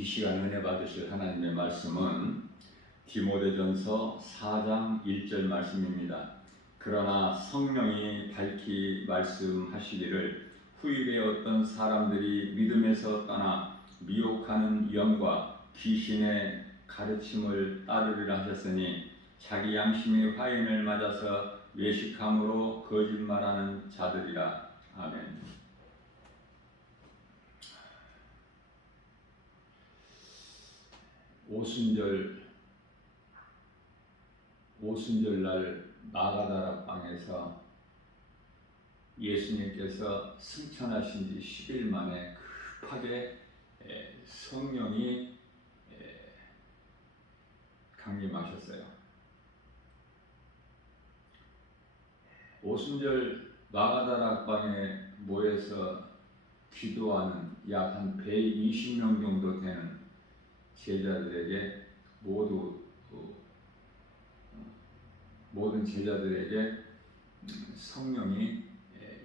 이 시간 은혜 받으실 하나님의 말씀은 디모데전서 4장 1절 말씀입니다. 그러나 성령이 밝히 말씀하시기를 후일에 어떤 사람들이 믿음에서 떠나 미혹하는 영과 귀신의 가르침을 따르리라 하셨으니 자기 양심의 화인을 맞아서 외식함으로 거짓말하는 자들이라. 아멘. 오순절날 마가다라 방에서 예수님께서 승천하신 지 10일 만에 급하게 성령이 강림하셨어요. 오순절 마가다라 방에 모여서 기도하는 약 한 120명 정도 되는 제자들에게 모든 제자들에게 성령이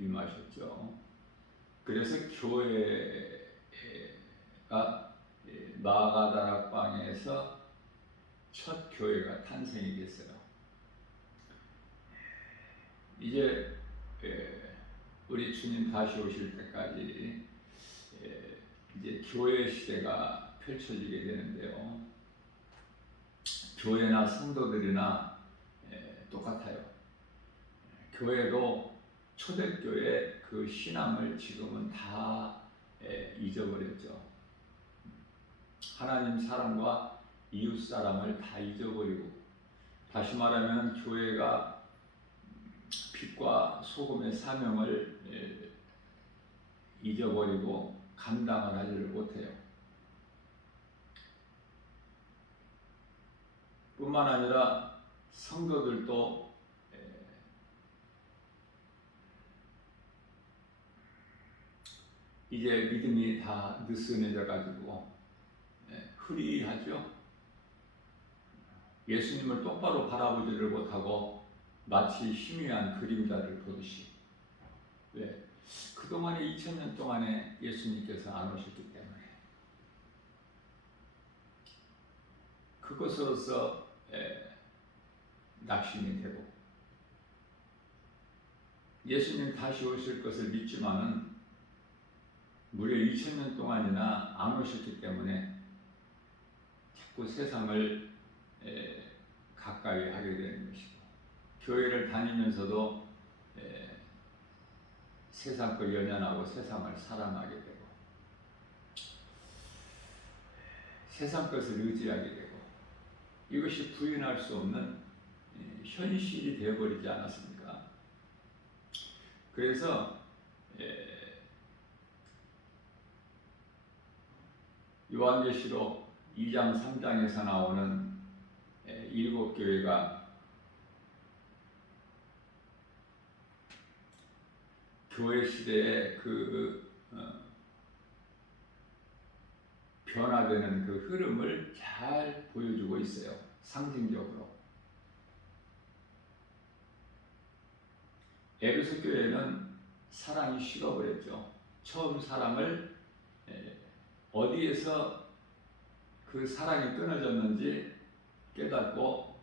임하셨죠. 그래서 교회가 마가다락 방에서 첫 교회가 탄생이 됐어요. 이제 우리 주님 다시 오실 때까지 이제 교회 시대가 펼쳐지게 되는데요. 교회나 성도들이나 똑같아요. 교회도 초대교회 그 신앙을 지금은 다 잊어버렸죠. 하나님 사랑과 이웃 사랑을 다 잊어버리고, 다시 말하면 교회가 빛과 소금의 사명을 잊어버리고 감당을 하지를 못해요. 뿐만 아니라 성도들도 이제 믿음이 다 느슨해져 가지고 흐리하죠. 예수님을 똑바로 바라보지를 못하고 마치 희미한 그림자를 보듯이. 왜? 그동안에 2000년 동안에 예수님께서 안 오셨기 때문에 그것으로서 낙심이 되고, 예수님 다시 오실 것을 믿지만은 무려 2000년 동안이나 안 오셨기 때문에 자꾸 세상을 가까이 하게 되는 것이고, 교회를 다니면서도 세상 걸 연연하고 세상을 사랑하게 되고 세상 것을 의지하게 되고, 이것이 부인할 수 없는 현실이 되어버리지 않았습니까? 그래서 요한계시록 2장 3장에서 나오는 7교회가 교회 시대의 변화되는 그 흐름을 잘 보여주고 있어요. 상징적으로. 에베소 교회는 사랑이 식어버렸죠. 처음 사랑을 어디에서 그 사랑이 끊어졌는지 깨닫고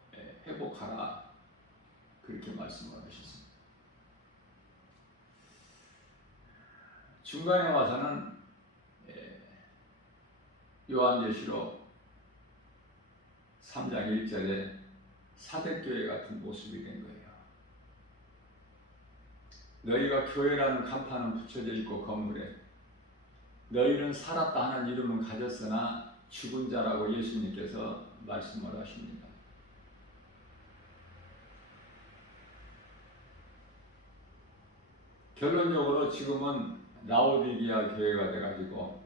회복하라, 그렇게 말씀을 하셨습니다. 중간에 와서는 요한계시록 3장 1절에 사대교회 같은 모습이 된 거예요. 너희가 교회라는 간판은 붙여져 있고 건물에 너희는 살았다 하는 이름은 가졌으나 죽은 자라고 예수님께서 말씀을 하십니다. 결론적으로 지금은 라오디게아 교회가 돼가지고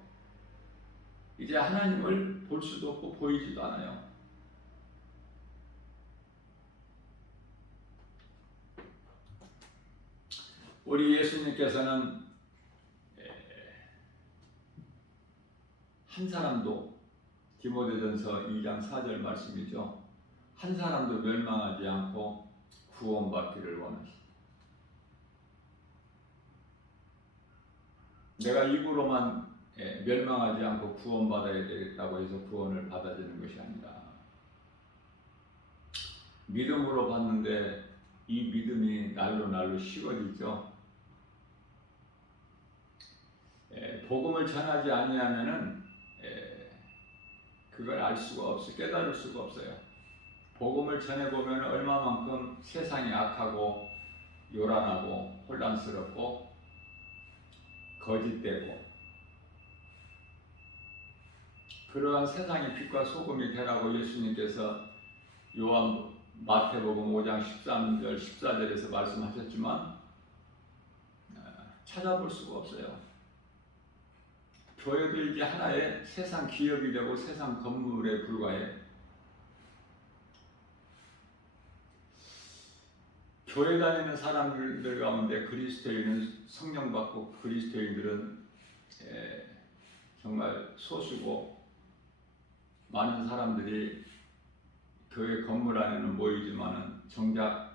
이제 하나님을 볼 수도 없고 보이지도 않아요. 우리 예수님께서는 한 사람도, 디모데전서 2장 4절 말씀이죠, 한 사람도 멸망하지 않고 구원받기를 원하십니다. 내가 입으로만 멸망하지 않고 구원받아야 되겠다고 해서 구원을 받아들이는 것이 아니라 믿음으로 받는데 이 믿음이 날로 날로 식어지죠. 복음을 전하지 아니하면은 그걸 알 수가 없어요. 깨달을 수가 없어요. 복음을 전해보면 얼마만큼 세상이 악하고 요란하고 혼란스럽고 거짓되고 그러한 세상의 빛과 소금이 되라고 예수님께서 마태복음 5장 13절 14절에서 말씀하셨지만 찾아볼 수가 없어요. 교회도 이제 하나의 세상 기업이 되고 세상 건물에 불과해. 교회 다니는 사람들 가운데 그리스도인은 성령 받고 그리스도인들은 정말 소수고 많은 사람들이 교회 건물 안에는 모이지만은 정작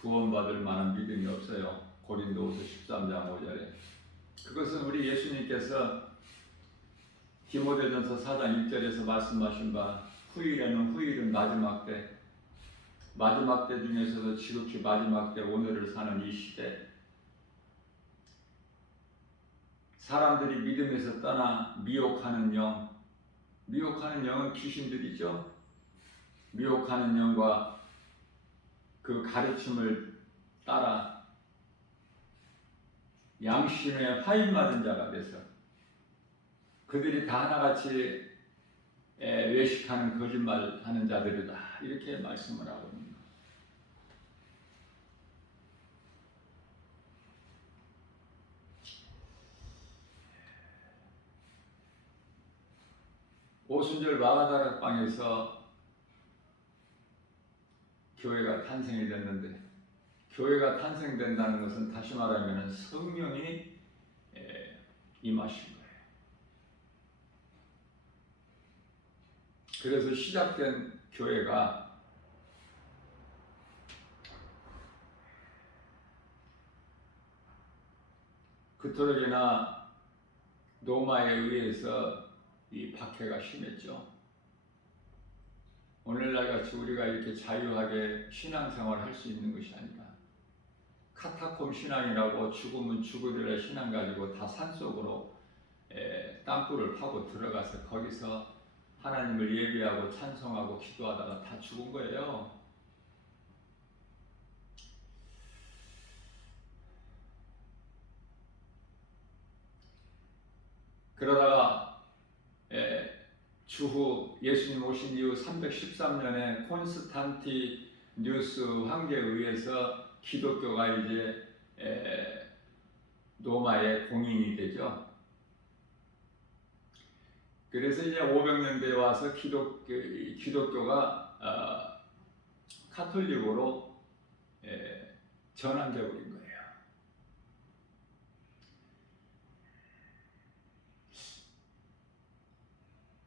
구원받을 만한 믿음이 없어요. 고린도후서 13장 5절에 그것은 우리 예수님께서 디모데전서 4장 1절에서 말씀하신 바 후일은 마지막 때 중에서도 지극히 마지막 때 오늘을 사는 이 시대 사람들이 믿음에서 떠나 미혹하는 영은 귀신들이죠. 미혹하는 영과 그 가르침을 따라 양심에 화인 맞은 자가 돼서 그들이 다 하나같이 외식하는 거짓말하는 자들이다 이렇게 말씀을 하거든요. 오순절 마가다락방에서 교회가 탄생이 됐는데 교회가 탄생된다는 것은 다시 말하면 성령이 임하신 거예요. 그래서 시작된 교회가 그토록이나 로마에 의해서 이 박해가 심했죠. 오늘날 같이 우리가 이렇게 자유하게 신앙생활을 할 수 있는 것이 아니라 카타콤 신앙이라고 죽으면 죽으리라 신앙 가지고 다 산속으로 땅굴을 파고 들어가서 거기서 하나님을 예배하고 찬송하고 기도하다가 다 죽은 거예요. 그러다가 주후 예수님 오신 이후 313년에 콘스탄티누스 황제에 의해서 기독교가 이제 로마의 공인이 되죠. 그래서 이제 500년대에 와서 기독교가 카톨릭으로 전환되어 버린 거예요.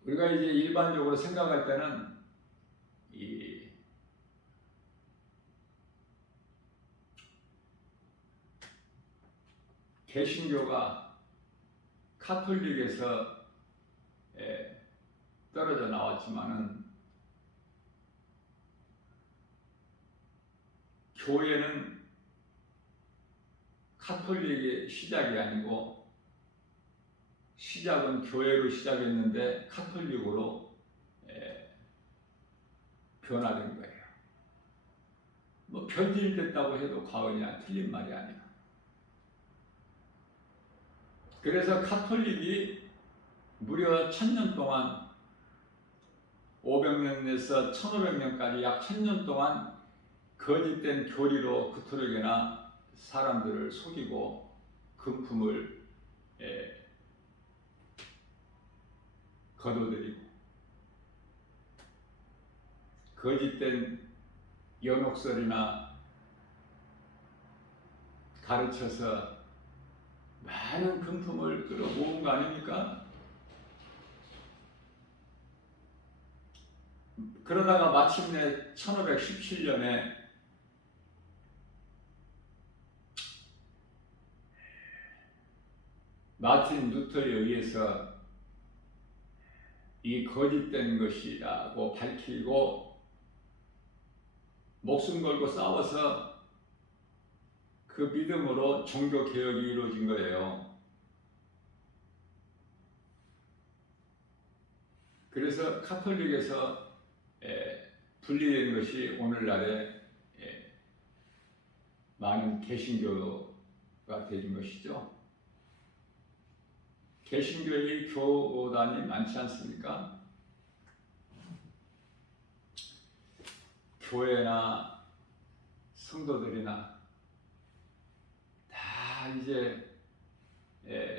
우리가 이제 일반적으로 생각할 때는 이 개신교가 카톨릭에서 떨어져 나왔지만은 교회는 카톨릭의 시작이 아니고 시작은 교회로 시작했는데 카톨릭으로 변화된 거예요. 뭐 변질됐다고 해도 과언이 틀린 말이 아니에요. 그래서 카톨릭이 무려 1000년 동안 500년에서 1500년까지 약 1000년 동안 거짓된 교리로 그토록이나 사람들을 속이고 금품을 거둬들이고 거짓된 연옥설이나 가르쳐서 많은 금품을 끌어모은 거 아닙니까? 그러다가 마침내 1517년에 마틴 루터에 의해서 이 거짓된 것이라고 밝히고 목숨 걸고 싸워서 그 믿음으로 종교 개혁이 이루어진 거예요. 그래서 카톨릭에서 분리된 것이 오늘날의 많은 개신교가 된 것이죠. 개신교의 교단이 많지 않습니까? 교회나 성도들이나 다 이제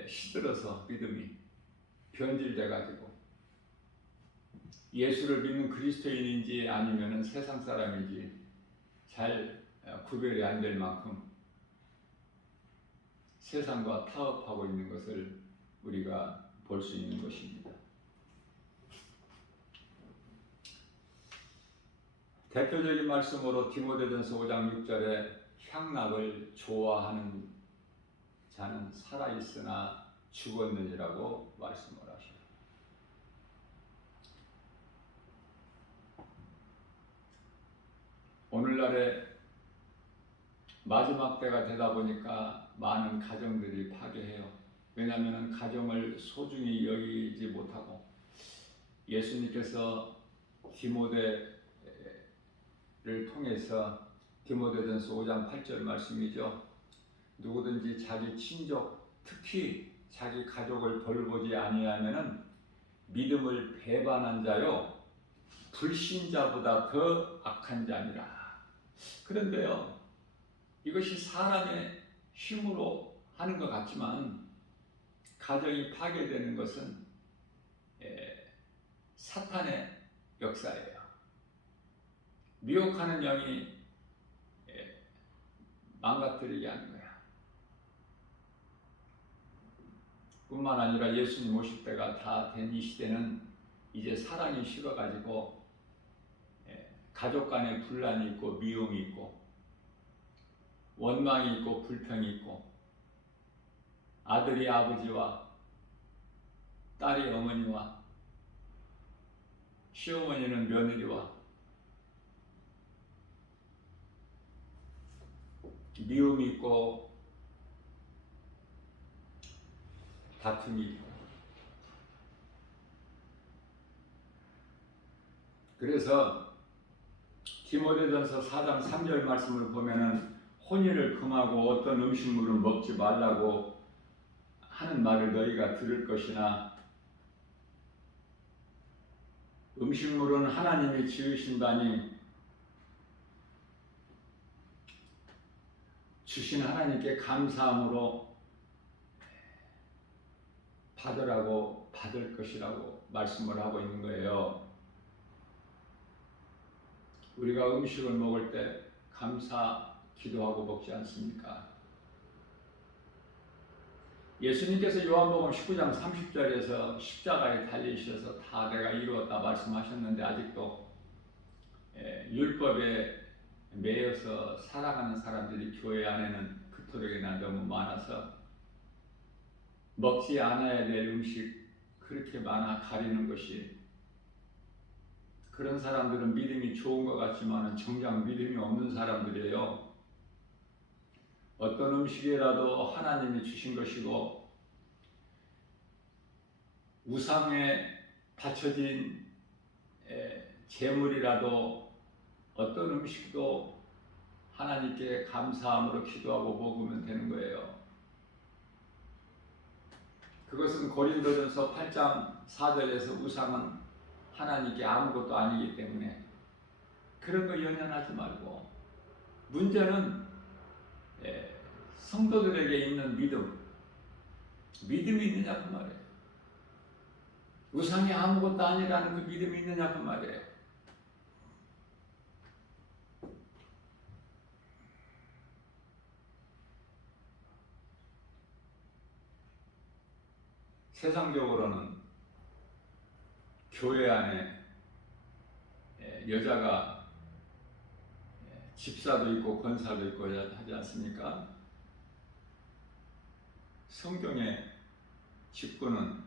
시들어서 믿음이 변질돼 가지고 예수를 믿는 그리스도인인지 아니면 세상 사람인지 잘 구별이 안 될 만큼 세상과 타협하고 있는 것을 우리가 볼 수 있는 것입니다. 대표적인 말씀으로 디모데전서 5장 6절에 향락을 좋아하는 자는 살아있으나 죽었느니라고 말씀을 하십니다. 오늘날에 마지막 때가 되다 보니까 많은 가정들이 파괴해요. 왜냐하면 가정을 소중히 여기지 못하고 예수님께서 디모데를 통해서 디모데전서 5장 8절 말씀이죠. 누구든지 자기 친족, 특히 자기 가족을 돌보지 아니하면은 믿음을 배반한 자요 불신자보다 더 악한 자니라. 그런데요, 이것이 사람의 힘으로 하는 것 같지만 가정이 파괴되는 것은 사탄의 역사예요. 미혹하는 영이 망가뜨리게 하는 거야. 뿐만 아니라 예수님 오실 때가 다 된 이 시대는 이제 사랑이 식어가지고 가족 간에 분란이 있고 미움이 있고 원망이 있고 불평이 있고 아들이 아버지와 딸이 어머니와 시어머니는 며느리와 미움이 있고 다툼이 있고 그래서 디모데전서 4장 3절 말씀을 보면은 혼인을 금하고 어떤 음식물을 먹지 말라고 하는 말을 너희가 들을 것이나 음식물은 하나님이 지으신다니 주신 하나님께 감사함으로 받으라고 받을 것이라고 말씀을 하고 있는 거예요. 우리가 음식을 먹을 때 감사 기도하고 먹지 않습니까? 예수님께서 요한복음 19장 30절에서 십자가에 달리셔서 다 내가 이루었다 말씀하셨는데 아직도 율법에 매여서 살아가는 사람들이 교회 안에는 그토록이나 너무 많아서 먹지 않아야 될 음식 그렇게 많아 가리는 것이 그런 사람들은 믿음이 좋은 것 같지만 정작 믿음이 없는 사람들이에요. 어떤 음식이라도 하나님이 주신 것이고 우상에 바쳐진 제물이라도 어떤 음식도 하나님께 감사함으로 기도하고 먹으면 되는 거예요. 그것은 고린도전서 8장 4절에서 우상은 하나님께 아무것도 아니기 때문에 그런 거 연연하지 말고 문제는 성도들에게 있는 믿음이 있느냐 그 말이에요. 우상이 아무것도 아니라는 그 믿음이 있느냐 그 말이에요. 세상적으로는 교회 안에 여자가 집사도 있고 권사도 있고 하지 않습니까? 성경에 직분은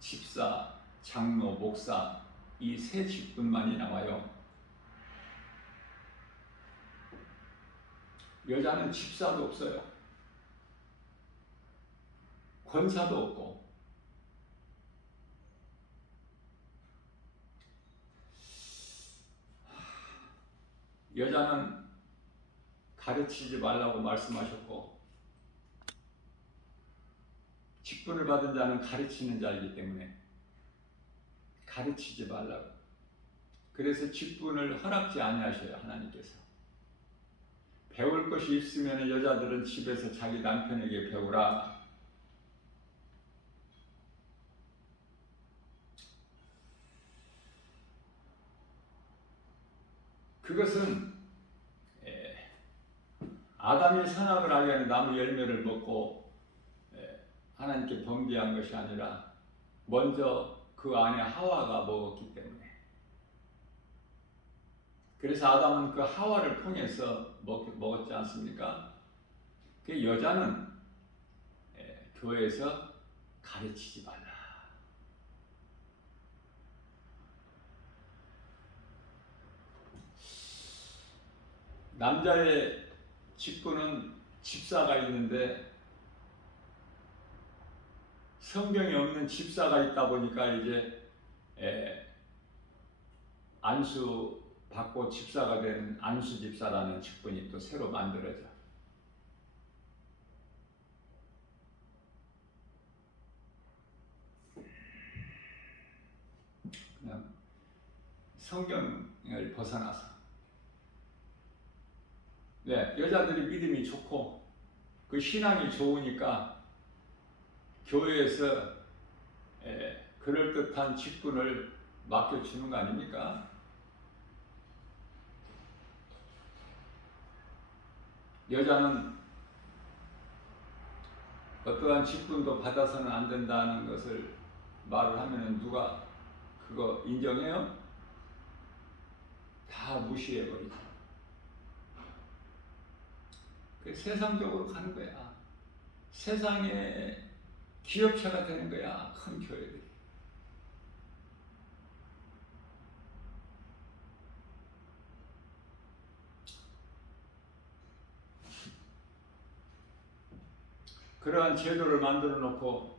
집사, 장로, 목사 이 세 직분만이 나와요. 여자는 집사도 없어요. 권사도 없고. 여자는 가르치지 말라고 말씀하셨고, 직분을 받은 자는 가르치는 자이기 때문에 가르치지 말라고. 그래서 직분을 허락지 아니하셔요, 하나님께서. 배울 것이 있으면 여자들은 집에서 자기 남편에게 배우라. 그것은 아담이 선악을 하게 하는 나무 열매를 먹고 하나님께 범죄한 것이 아니라 먼저 그 안에 하와가 먹었기 때문에. 그래서 아담은 그 하와를 통해서 먹었지 않습니까? 그 여자는 교회에서 가르치지 말라. 남자의 직분은 집사가 있는데 성경에 없는 집사가 있다 보니까 이제 안수 받고 집사가 된 안수 집사라는 직분이 또 새로 만들어져. 그냥 성경을 벗어나서. 네, 여자들이 믿음이 좋고 그 신앙이 좋으니까 교회에서 그럴듯한 직분을 맡겨주는 거 아닙니까? 여자는 어떠한 직분도 받아서는 안 된다는 것을 말을 하면 누가 그거 인정해요? 다 무시해버리죠. 그 세상적으로 가는 거야. 세상의 기업체가 되는 거야, 큰 교회들이. 그러한 제도를 만들어 놓고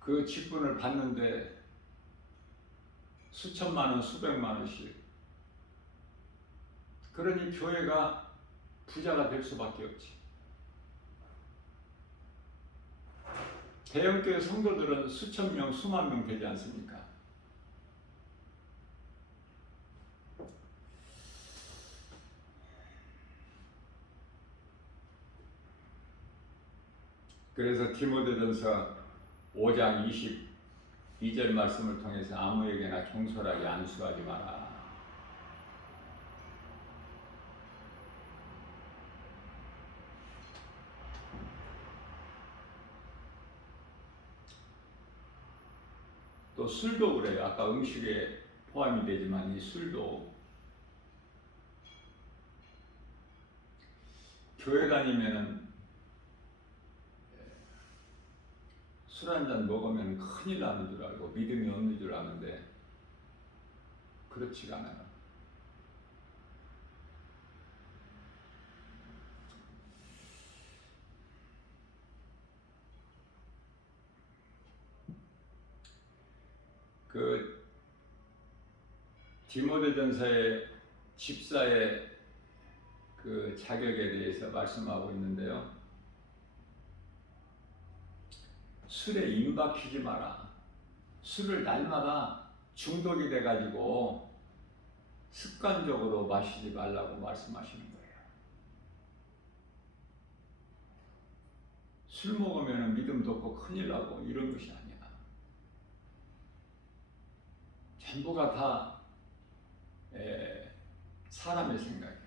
그 직분을 받는데 수천만 원, 수백만 원씩. 그러니 교회가 부자가 될 수밖에 없지. 대형교회 성도들은 수천 명, 수만 명 되지 않습니까? 그래서 디모데전서 5장 22절 말씀을 통해서 아무에게나 경솔하게 안수하지 마라. 또 술도 그래요. 아까 음식에 포함이 되지만 이 술도 교회 다니면은 술 한 잔 먹으면 큰일 나는 줄 알고 믿음이 없는 줄 아는데 그렇지가 않아요. 그 디모데전서의 집사의 그 자격에 대해서 말씀하고 있는데요. 술에 임박히지 마라. 술을 날마다 중독이 돼가지고 습관적으로 마시지 말라고 말씀하시는 거예요. 술 먹으면 믿음도 없고 큰일 나고 이런 것이 아니야. 전부가 다 사람의 생각이야.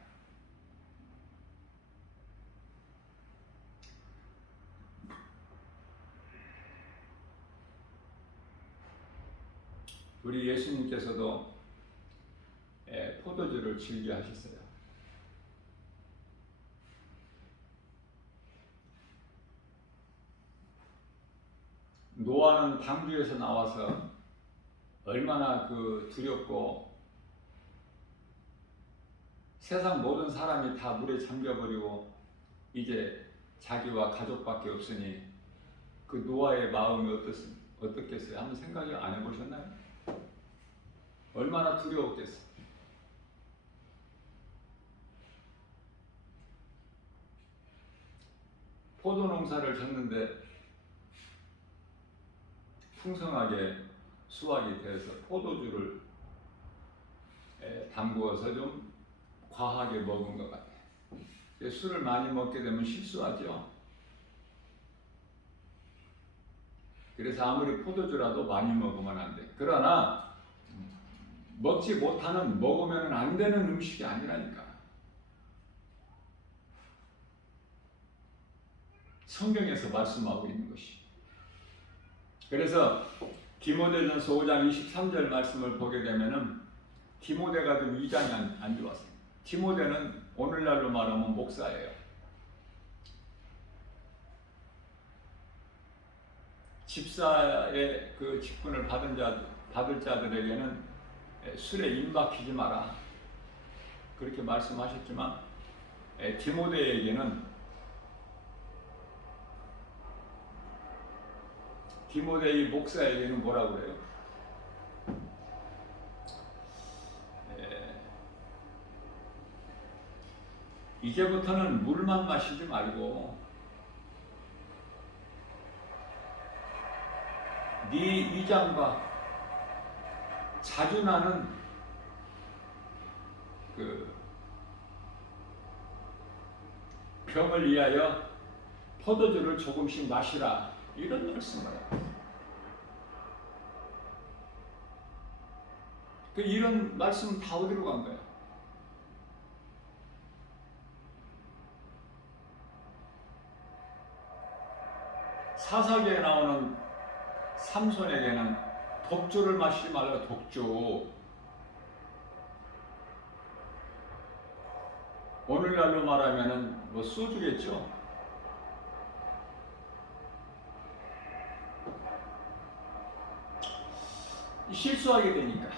우리 예수님께서도 포도주를 즐겨 하셨어요. 노아는 방주에서 나와서 얼마나 두렵고 세상 모든 사람이 다 물에 잠겨버리고 이제 자기와 가족밖에 없으니 그 노아의 마음이 어떻겠어요? 한번 생각을 안 해보셨나요? 얼마나 두려웠겠어요? 포도 농사를 졌는데 풍성하게 수확이 돼서 포도주를 담그어서 좀 과하게 먹은 것 같아요. 술을 많이 먹게 되면 실수하죠. 그래서 아무리 포도주라도 많이 먹으면 안 돼. 그러나 먹지 못하는, 먹으면 안 되는 음식이 아니라니까. 성경에서 말씀하고 있는 것이. 그래서 디모데전서 5장 23절 말씀을 보게 되면은 디모데가 좀 위장이 안 좋았어요. 디모데는 오늘날로 말하면 목사예요. 집사의 그 직분을 받을 자들에게는 술에 임박히지 마라, 그렇게 말씀하셨지만 디모데의 목사에게는 뭐라고 그래요? 이제부터는 물만 마시지 말고 네 위장과 자주 나는 그 병을 위하여 포도주를 조금씩 마시라, 이런 말씀을 해요. 이런 말씀 다 어디로 간 거예요? 사사기에 나오는 삼손에게는 독주를 마시지 말라, 독주. 오늘날로 말하면은 뭐 소주겠죠. 실수하게 되니까,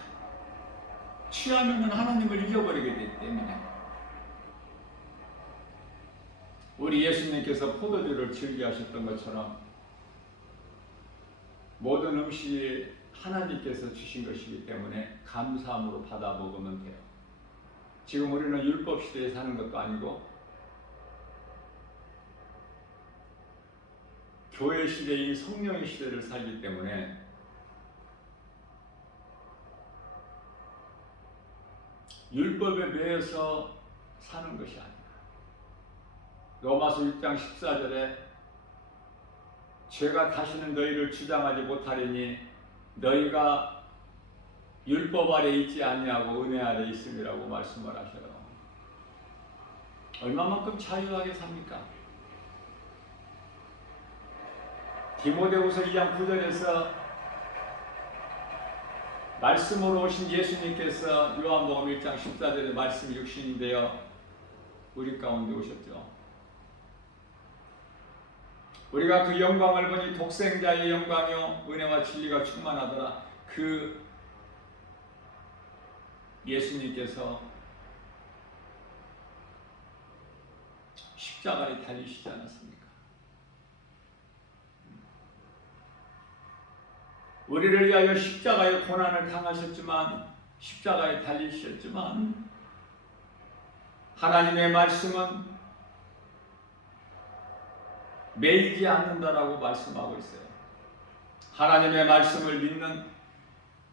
취하면 하나님을 잊어버리게 되기 때문에. 우리 예수님께서 포도주를 즐겨 하셨던 것처럼 모든 음식이 하나님께서 주신 것이기 때문에 감사함으로 받아 먹으면 돼요. 지금 우리는 율법 시대에 사는 것도 아니고 교회 시대인 성령의 시대를 살기 때문에 율법에 매여서 사는 것이 아니라, 로마서 6장 14절에 죄가 다시는 너희를 주장하지 못하리니 너희가 율법 아래 있지 아니하고 은혜 아래 있음이라고 말씀을 하셔요. 얼마만큼 자유하게 삽니까? 디모데후서 2장 9절에서 말씀으로 오신 예수님께서 요한복음 1장 14절에 말씀이 육신이 되어 우리 가운데 오셨죠. 우리가 그 영광을 보니 독생자의 영광이요 은혜와 진리가 충만하더라. 그 예수님께서 십자가에 달리시지 않았습니까? 우리를 위하여 십자가의 고난을 당하셨지만, 십자가에 달리셨지만, 하나님의 말씀은 매이지 않는다라고 말씀하고 있어요. 하나님의 말씀을 믿는,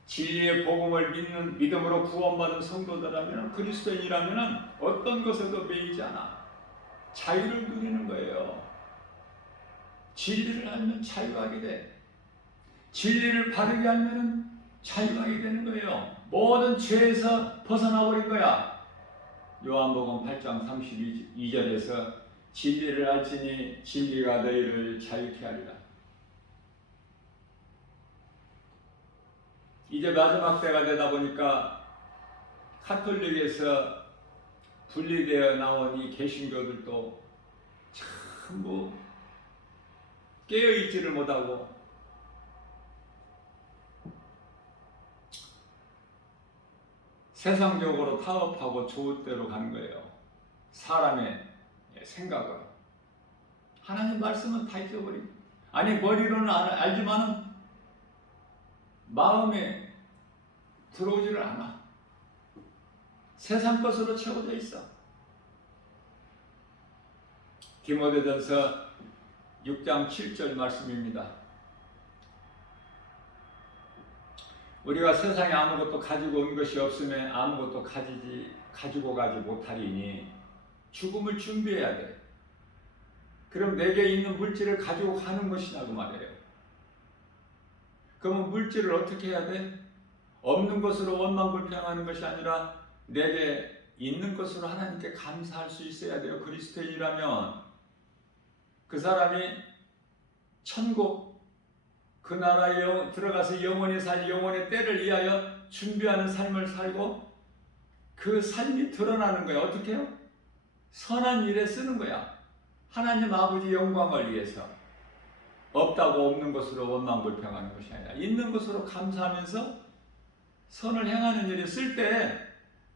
진리의 복음을 믿는, 믿음으로 구원받은 성도들이라면, 그리스도인이라면 어떤 것에도 매이지 않아 자유를 누리는 거예요. 진리를 알면 자유하게 돼. 진리를 바르게 알면 자유하게 되는 거예요. 모든 죄에서 벗어나 버린 거야. 요한복음 8장 32절에서 진리를 알지니 진리가 너희를 자유케 하리라. 이제 마지막 때가 되다 보니까 카톨릭에서 분리되어 나온 이 세상적으로 타협하고 좋은 대로 가는 거예요. 사람의 생각으로. 하나님 말씀은 다 잊어버리고, 아니 머리로는 알지만은 마음에 들어오지를 않아. 세상 것으로 채워져 있어. 디모데전서 6장 7절 말씀입니다. 우리가 세상에 아무것도 가지고 온 것이 없으면 아무것도 가지고 가지 못하리니 죽음을 준비해야 돼. 그럼 내게 있는 물질을 가지고 가는 것이냐고 말해요. 그러면 물질을 어떻게 해야 돼? 없는 것으로 원망불평하는 것이 아니라 내게 있는 것으로 하나님께 감사할 수 있어야 돼요. 그리스도인이라면 그 사람이 천국, 그 나라에 들어가서 영원히 살 영원의 때를 위하여 준비하는 삶을 살고 그 삶이 드러나는 거야. 어떻게 해요? 선한 일에 쓰는 거야. 하나님 아버지 영광을 위해서. 없다고 없는 것으로 원망불평하는 것이 아니라 있는 것으로 감사하면서 선을 행하는 일에 쓸 때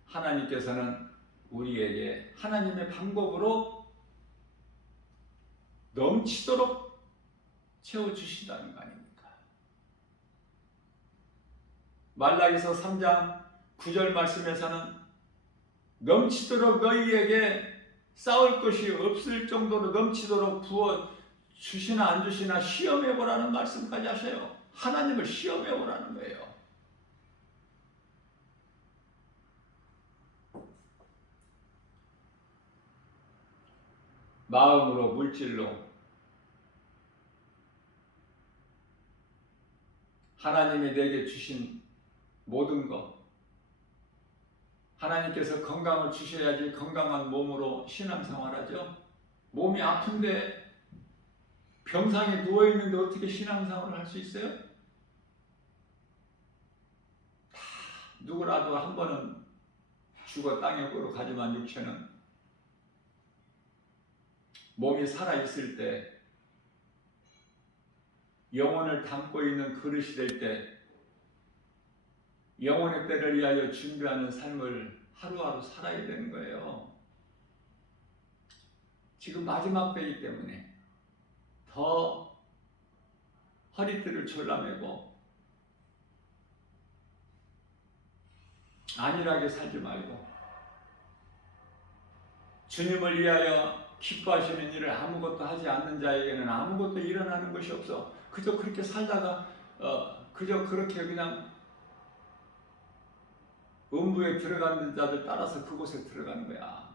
하나님께서는 우리에게 하나님의 방법으로 넘치도록 채워주신다는 거 아닙니까? 말라기서 3장 9절 말씀에서는 넘치도록 너희에게 싸울 것이 없을 정도로 넘치도록 부어 주시나 안 주시나 시험해보라는 말씀까지 하셔요. 하나님을 시험해보라는 거예요. 마음으로, 물질로 하나님이 내게 주신 모든 것, 하나님께서 건강을 주셔야지 건강한 몸으로 신앙생활하죠. 몸이 아픈데 병상에 누워있는데 어떻게 신앙생활을 할 수 있어요? 다 누구라도 한 번은 죽어 땅에 굴러 가지만 육체는 몸이 살아있을 때 영혼을 담고 있는 그릇이 될 때 영혼의 때를 위하여 준비하는 삶을 하루하루 살아야 되는 거예요. 지금 마지막 때이기 때문에 더 허리띠를 졸라매고 안일하게 살지 말고 주님을 위하여 기뻐하시는 일을 아무것도 하지 않는 자에게는 아무것도 일어나는 것이 없어. 그저 그렇게 살다가 그저 그렇게 그냥 음부에 들어가는 자들 따라서 그곳에 들어가는 거야.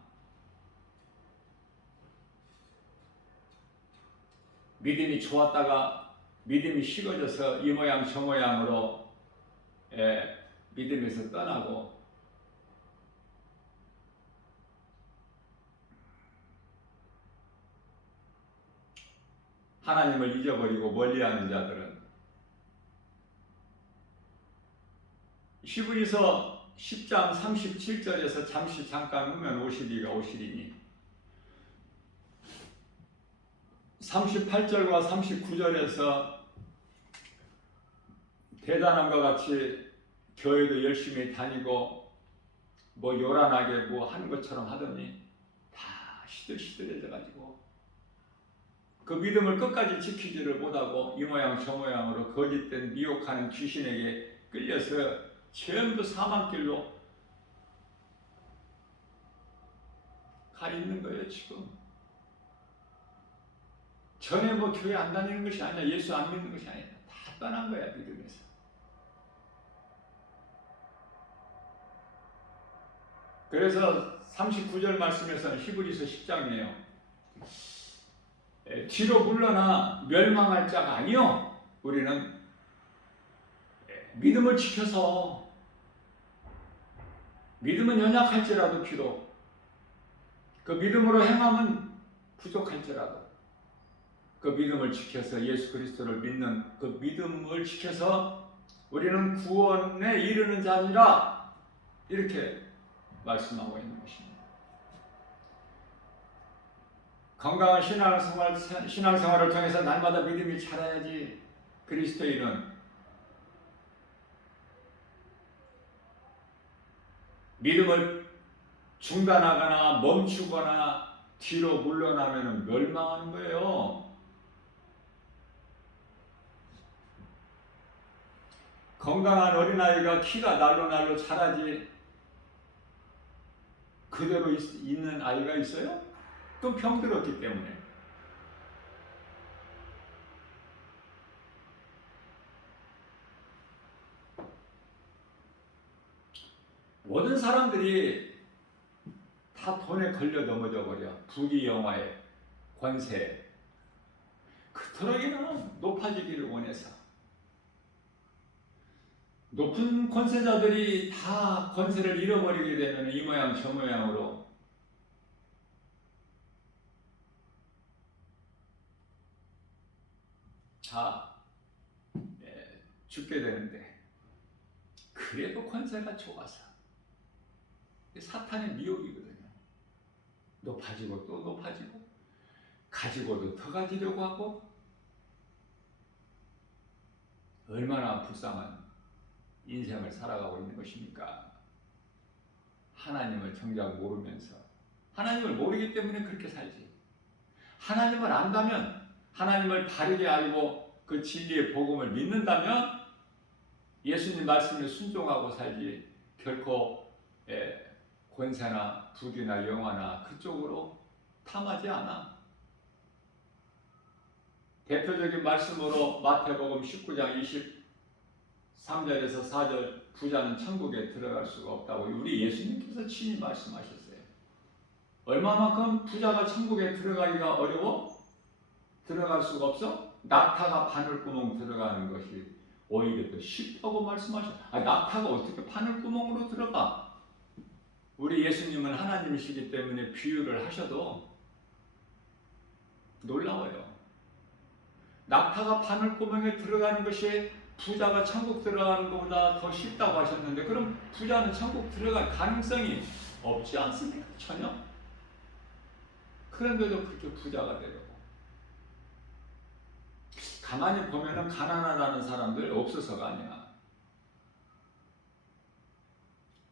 믿음이 좋았다가 믿음이 식어져서 이 모양 저 모양으로 믿음에서 떠나고 하나님을 잊어버리고 멀리하는 자들은 히브리서 10장 37절에서 잠깐 후면 오시리가 오시리니 38절과 39절에서 대단한 것 같이 교회도 열심히 다니고 뭐 요란하게 뭐 하는 것처럼 하더니 다 시들시들해져 가지고 그 믿음을 끝까지 지키지를 못하고 이 모양 저 모양으로 거짓된 미혹하는 귀신에게 끌려서 전부 사망길로 가 있는 거예요. 지금 전에 뭐 교회 안 다니는 것이 아니야, 예수 안 믿는 것이 아니야, 다 떠난 거야. 믿음에서. 그래서 39절 말씀에서는 히브리서 10장이에요. 뒤로 물러나 멸망할 자가 아니요, 우리는 믿음을 지켜서, 믿음은 연약할지라도 비록 그 믿음으로 행함은 부족할지라도 그 믿음을 지켜서 예수 그리스도를 믿는 그 믿음을 지켜서 우리는 구원에 이르는 자니라, 이렇게 말씀하고 있는 것입니다. 건강한 신앙생활을 통해서 날마다 믿음이 자라야지 그리스도인은 믿음을 중단하거나 멈추거나 뒤로 물러나면 멸망하는 거예요. 건강한 어린아이가 키가 날로 자라지 그대로 있는 아이가 있어요? 또 병들었기 때문에. 모든 사람들이 다 돈에 걸려 넘어져 버려. 부귀 영화에, 권세에. 그토록이나 높아지기를 원해서. 높은 권세자들이 다 권세를 잃어버리게 되면 이 모양 저 모양으로 다 죽게 되는데, 그래도 권세가 좋아서 사탄의 미혹이거든요. 높아지고 또 높아지고 가지고도 더 가지려고 하고, 얼마나 불쌍한 인생을 살아가고 있는 것입니까? 하나님을 정작 모르면서, 하나님을 모르기 때문에 그렇게 살지. 하나님을 안다면, 하나님을 바르게 알고 그 진리의 복음을 믿는다면 예수님 말씀에 순종하고 살지, 결코 권세나 부귀나 영화나 그쪽으로 탐하지 않아. 대표적인 말씀으로 마태복음 19장 23절에서 4절, 부자는 천국에 들어갈 수가 없다고 우리 예수님께서 친히 말씀하셨어요. 얼마만큼 부자가 천국에 들어가기가 어려워? 들어갈 수가 없어? 낙타가 바늘구멍 들어가는 것이 오히려 더 쉽다고 말씀하셔. 낙타가 어떻게 바늘구멍으로 들어가? 우리 예수님은 하나님이시기 때문에 비유를 하셔도 놀라워요. 낙타가 바늘구멍에 들어가는 것이 부자가 천국 들어가는 것보다 더 쉽다고 하셨는데, 그럼 부자는 천국 들어갈 가능성이 없지 않습니까? 전혀. 그런데도 그렇게 부자가 되려고. 가만히 보면은 가난하다는 사람들 없어서가 아니야.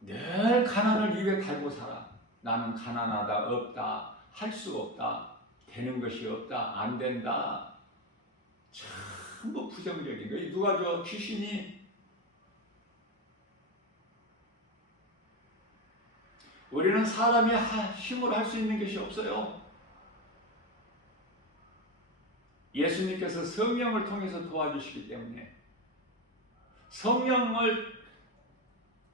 늘 가난을 입에 달고 살아. 나는 가난하다, 없다, 할 수 없다, 되는 것이 없다, 안 된다. 전부 부정적인 거예요. 누가 저 귀신이. 우리는 사람이 힘으로 할 수 있는 것이 없어요. 예수님께서 성령을 통해서 도와주시기 때문에, 성령을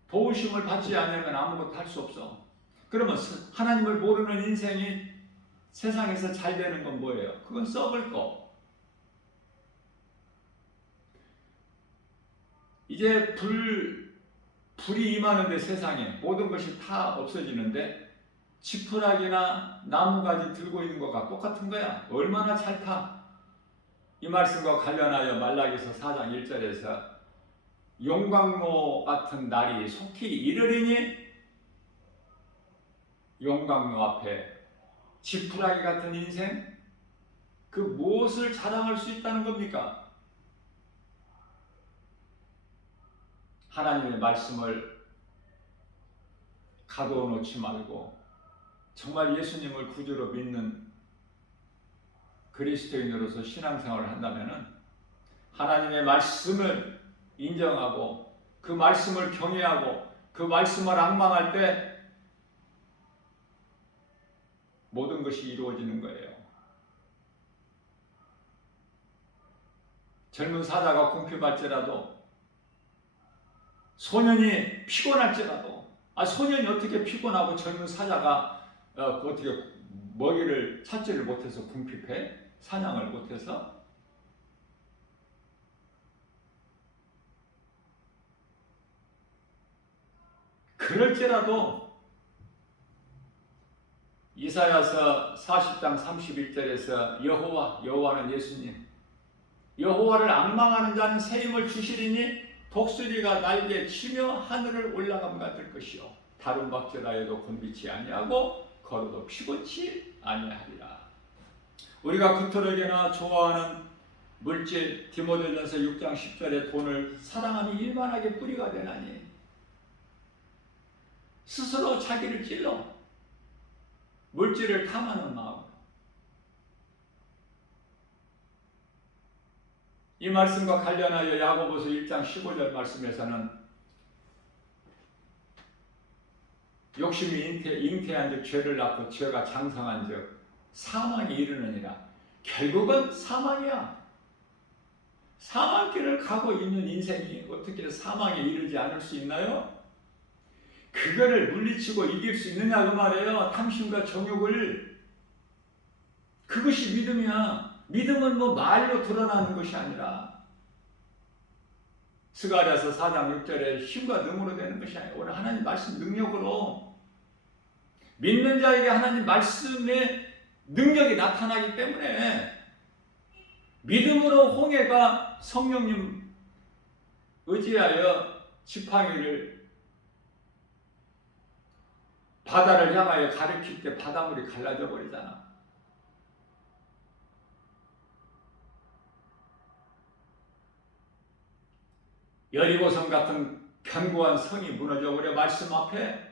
도우심을 받지 않으면 아무것도 할 수 없어. 그러면 하나님을 모르는 인생이 세상에서 잘 되는 건 뭐예요? 그건 썩을 거. 이제 불이 임하는데, 세상에 모든 것이 다 없어지는데 지푸라기나 나무가지 들고 있는 것과 똑같은 거야. 얼마나 잘 타. 이 말씀과 관련하여 말라기서 4장 1절에서 용광로 같은 날이 속히 이르리니, 용광로 앞에 지푸라기 같은 인생, 그 무엇을 자랑할 수 있다는 겁니까? 하나님의 말씀을 가둬 놓지 말고 정말 예수님을 구주로 믿는 그리스도인으로서 신앙생활을 한다면 하나님의 말씀을 인정하고 그 말씀을 경외하고 그 말씀을 앙망할 때 모든 것이 이루어지는 거예요. 젊은 사자가 궁핍할지라도, 소년이 피곤할지라도, 소년이 어떻게 피곤하고 젊은 사자가 어떻게 먹이를 찾지를 못해서 궁핍해? 사냥을 못해서? 그럴지라도 이사야서 40장 31절에서 여호와는 예수님, 여호와를 앙망하는 자는 새 힘을 주시리니 독수리가 날개 치며 하늘을 올라감과 될 것이요 다른 박질하여도 곤비치 아니하고 걸어도 피곤치 아니하리라. 우리가 그토록이나 좋아하는 물질, 디모데전서 6장 10절에 돈을 사랑함이 일만하게 뿌리가 되나니 스스로 자기를 찔러. 물질을 탐하는 마음. 이 말씀과 관련하여 야고보서 1장 15절 말씀에서는 욕심이 잉태한 즉 죄를 낳고 죄가 장성한 즉 사망에 이르느니라. 결국은 사망이야. 사망길을 가고 있는 인생이 어떻게 사망에 이르지 않을 수 있나요? 그거를 물리치고 이길 수 있느냐 그 말이에요. 탐심과 정욕을. 그것이 믿음이야. 믿음은 뭐 말로 드러나는 것이 아니라 스가랴서 4장 6절에 힘과 능으로 되는 것이 아니라 오늘 하나님 말씀 능력으로 믿는 자에게 하나님 말씀의 능력이 나타나기 때문에 믿음으로 홍해가 성령님 의지하여 지팡이를 바다를 향하여 가리킬 때 바닷물이 갈라져 버리잖아. 여리고성 같은 견고한 성이 무너져 버려 말씀 앞에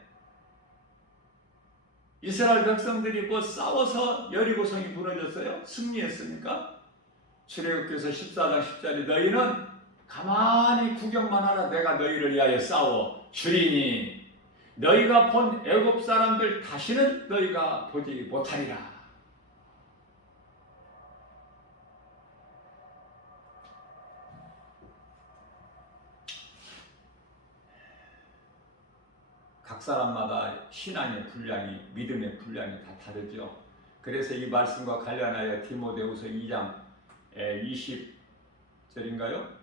이스라엘 백성들이 뭐 싸워서 여리고성이 무너졌어요? 승리했습니까? 출애굽기서 14장 10절에 너희는 가만히 구경만 하라. 내가 너희를 위하여 싸워 주리니 너희가 본 애굽 사람들 다시는 너희가 보지 못하리라. 각 사람마다 신앙의 분량이, 믿음의 분량이 다 다르죠. 그래서 이 말씀과 관련하여 디모데후서 2장 20절인가요?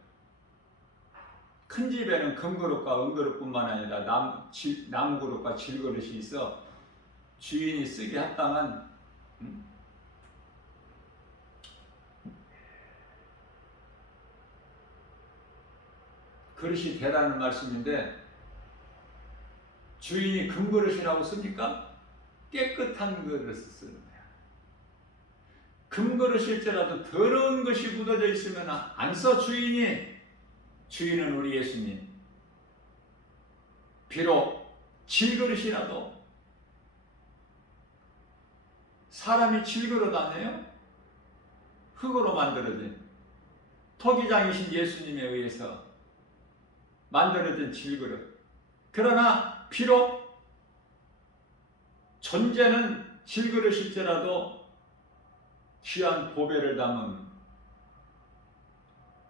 큰 집에는 금그릇과 은그릇뿐만 아니라 나무그릇과 질그릇이 있어 주인이 쓰기 합당한 그릇이 되라는 말씀인데 주인이 금그릇이라고 씁니까? 깨끗한 그릇을 쓰는 거야. 금그릇일지라도 더러운 것이 묻어져 있으면 안 써 주인이. 주인은 우리 예수님. 비록 질그릇이라도 사람이 질그릇 아니에요? 흙으로 만들어진 토기장이신 예수님에 의해서 만들어진 질그릇. 그러나 비록 존재는 질그릇일지라도 귀한 보배를 담은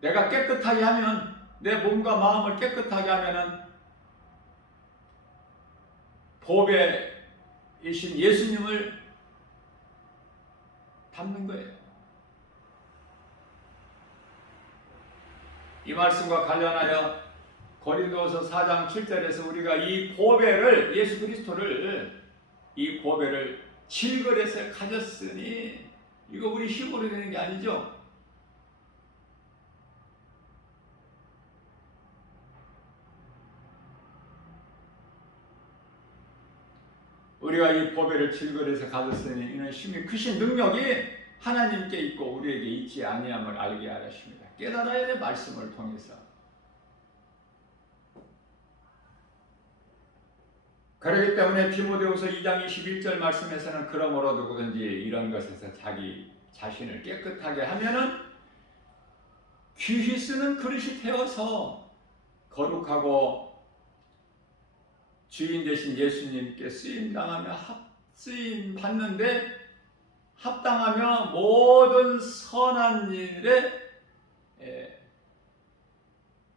내가 깨끗하게 하면 내 몸과 마음을 깨끗하게 하면은 보배이신 예수님을 담는 거예요. 이 말씀과 관련하여 고린도서 4장 7절에서 우리가 이 보배를 예수 그리스도를 이 보배를 질그릇에 가졌으니 이거 우리 힘으로 되는 게 아니죠. 우리가 이 보배를 질그릇에 가졌으니 이는 힘이 크신 능력이 하나님께 있고 우리에게 있지 아니함을 알게 하십니다. 깨달아야 될 말씀을 통해서. 그렇기 때문에 디모데후서 2장 21절 말씀에서는 그러므로 누구든지 이런 것에서 자기 자신을 깨끗하게 하면은 귀히 쓰는 그릇이 되어서 거룩하고 주인 되신 예수님께 쓰임당하며 쓰임 받는데 합당하며 모든 선한 일에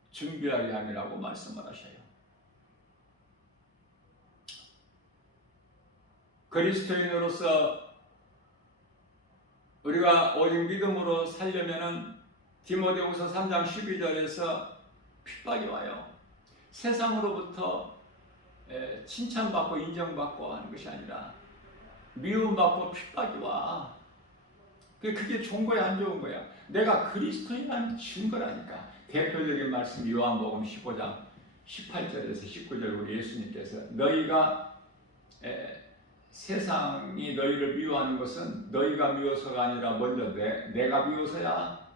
준비하게 함이라고 말씀을 하셔요. 그리스도인으로서 우리가 오직 믿음으로 살려면은 디모데후서 3장 12절에서 핍박이 와요. 세상으로부터 칭찬받고 인정받고 하는 것이 아니라 미움받고 핍박이 와. 그게 좋은 거야 안 좋은 거야? 내가 그리스도인이라는 증거라니까. 대표적인 말씀 요한복음 15장 18절에서 19절 우리 예수님께서 너희가 세상이 너희를 미워하는 것은 너희가 미워서가 아니라 먼저 내가 미워서야.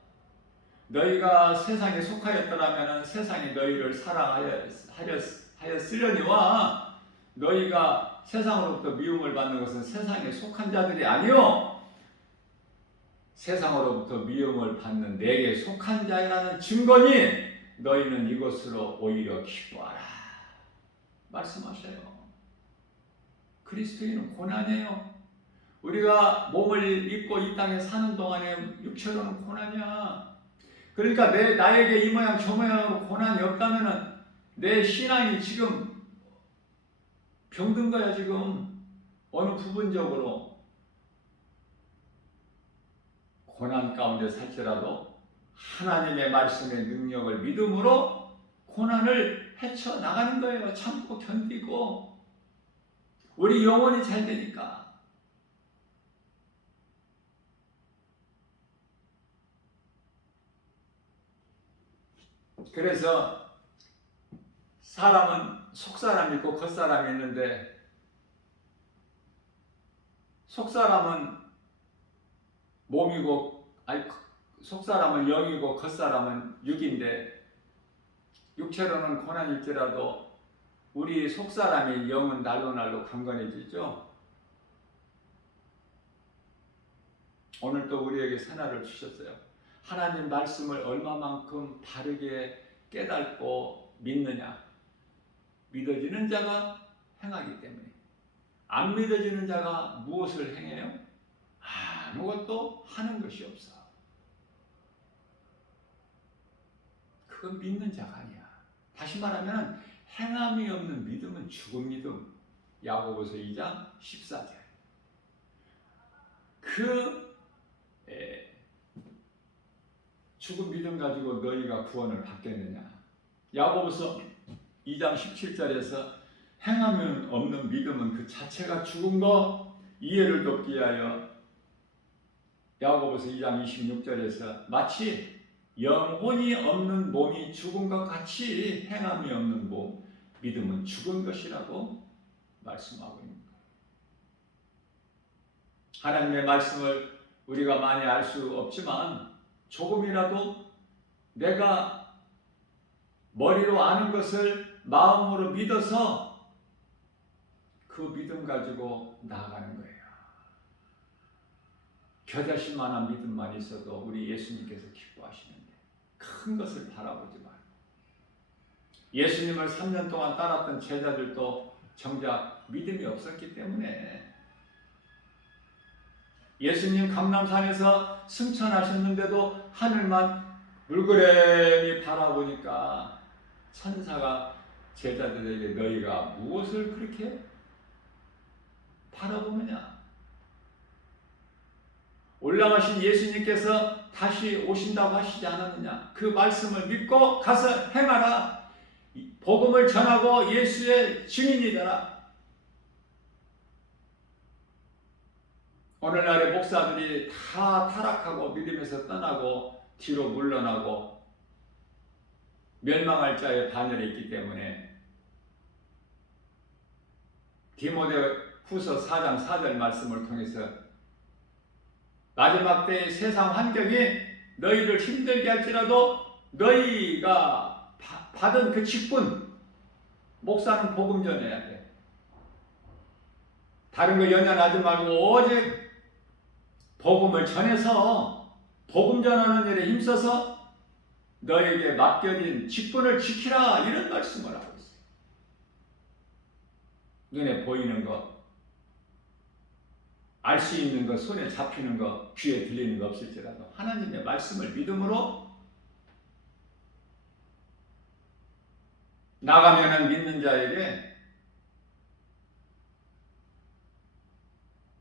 너희가 세상에 속하였더라면 세상이 너희를 사랑하였으려니와 너희가 세상으로부터 미움을 받는 것은 세상에 속한 자들이 아니요 세상으로부터 미움을 받는 내게 속한 자라는 증거니 너희는 이것으로 오히려 기뻐하라 말씀하셔요. 그리스도인은 고난이에요. 우리가 몸을 입고 이 땅에 사는 동안에 육체로는 고난이야. 그러니까 나에게 이 모양 저 모양으로 고난이 없다면은 내 신앙이 지금 병든 거야. 지금 어느 부분적으로 고난 가운데 살지라도 하나님의 말씀의 능력을 믿음으로 고난을 헤쳐나가는 거예요. 참고 견디고 우리 영혼이 잘 되니까. 그래서 사람은 속사람이 있고 겉사람이 있는데 속사람은 몸이고 속사람은 영이고 겉사람은 육인데 육체로는 고난이 있더라도 우리 속사람인 영은 날로 강건해지죠. 오늘 또 우리에게 새날을 주셨어요. 하나님 말씀을 얼마만큼 바르게 깨닫고 믿느냐. 믿어지는 자가 행하기 때문에. 안 믿어지는 자가 무엇을 행해요? 아무것도 하는 것이 없어. 그건 믿는 자가 아니야. 다시 말하면 행함이 없는 믿음은 죽은 믿음. 야고보서 2장 14절. 죽은 믿음 가지고 너희가 구원을 받겠느냐. 야고보서 2장 17절에서 행함이 없는 믿음은 그 자체가 죽은 거 이해를 돕기 위하여 야고보서 2장 26절에서 마치 영혼이 없는 몸이 죽은 것 같이 행함이 없는 몸, 믿음은 죽은 것이라고 말씀하고 있는 거예요. 하나님의 말씀을 우리가 많이 알 수 없지만 조금이라도 내가 머리로 아는 것을 마음으로 믿어서 그 믿음 가지고 나아가는 거예요. 겨자씨만한 믿음만 있어도 우리 예수님께서 기뻐하시는데 큰 것을 바라보지 말고 예수님을 3년 동안 따랐던 제자들도 정작 믿음이 없었기 때문에 예수님 감람산에서 승천하셨는데도 하늘만 물그레니 바라보니까 천사가 제자들에게 너희가 무엇을 그렇게 바라보느냐. 올라가신 예수님께서 다시 오신다고 하시지 않았느냐. 그 말씀을 믿고 가서 행하라. 복음을 전하고 예수의 증인이 되라. 오늘날의 목사들이 다 타락하고 믿음에서 떠나고 뒤로 물러나고 멸망할 자의 반열에 있기 때문에 디모데후서 4장 4절 말씀을 통해서 마지막 때의 세상 환경이 너희를 힘들게 할지라도 너희가 받은 그 직분, 목사는 복음 전해야 돼. 다른 거 연연하지 말고 오직 복음을 전해서 복음 전하는 일에 힘써서 너에게 맡겨진 직분을 지키라 이런 말씀을 하고 있어요. 눈에 보이는 것, 알 수 있는 것, 손에 잡히는 것, 귀에 들리는 것 없을지라도 하나님의 말씀을 믿음으로 나가면은 믿는 자에게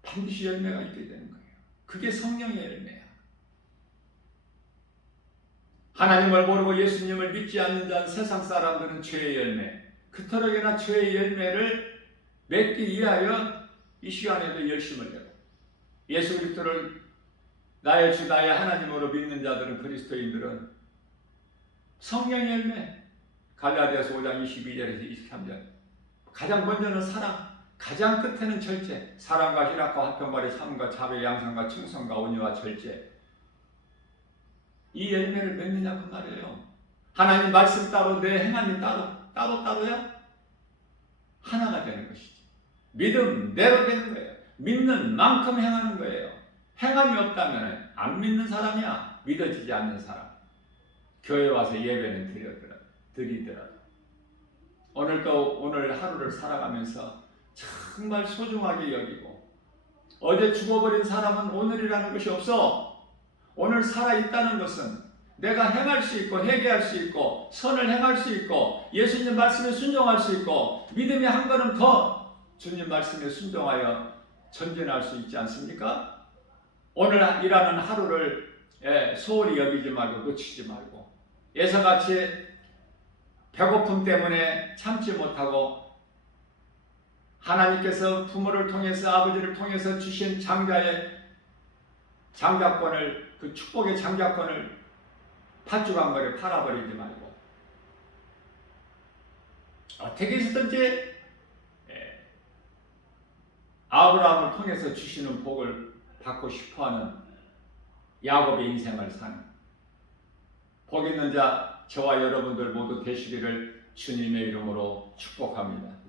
반드시 열매가 있게 되는 거예요. 그게 성령의 열매야. 하나님을 모르고 예수님을 믿지 않는 자는 세상 사람들은 죄의 열매, 그토록이나 죄의 열매를 맺기 위하여 이 시간에도 열심을 내고 예수 그리스도를 나의 주 나의 하나님으로 믿는 자들은 그리스도인들은 성령의 열매, 갈라디아서 5장 22절에서 23절 가장 먼저는 사랑, 가장 끝에는 절제, 사랑과 희락과 화평과 삶과 자비, 양선과 충성과 온유와 절제. 이 열매를 맺느냐 그 말이에요. 하나님 말씀 따로 내 행함이 따로야? 하나가 되는 것이죠. 믿음대로 되는 거예요. 믿는 만큼 행하는 거예요. 행함이 없다면 안 믿는 사람이야. 믿어지지 않는 사람. 교회 와서 예배는 드리더라도 오늘 하루를 살아가면서 정말 소중하게 여기고, 어제 죽어버린 사람은 오늘이라는 것이 없어. 오늘 살아있다는 것은 내가 행할 수 있고 회개할 수 있고 선을 행할 수 있고 예수님 말씀에 순종할 수 있고 믿음의 한 걸음 더 주님 말씀에 순종하여 전진할 수 있지 않습니까? 오늘 일하는 하루를 소홀히 여기지 말고 놓치지 말고, 예사같이 배고픔 때문에 참지 못하고 하나님께서 부모를 통해서 아버지를 통해서 주신 장자권을, 그 축복의 장자권을 팥죽 한 거를 팔아버리지 말고 어떻게 해서든지 아브라함을 통해서 주시는 복을 받고 싶어하는 야곱의 인생을 사는 복 있는 자 저와 여러분들 모두 되시기를 주님의 이름으로 축복합니다.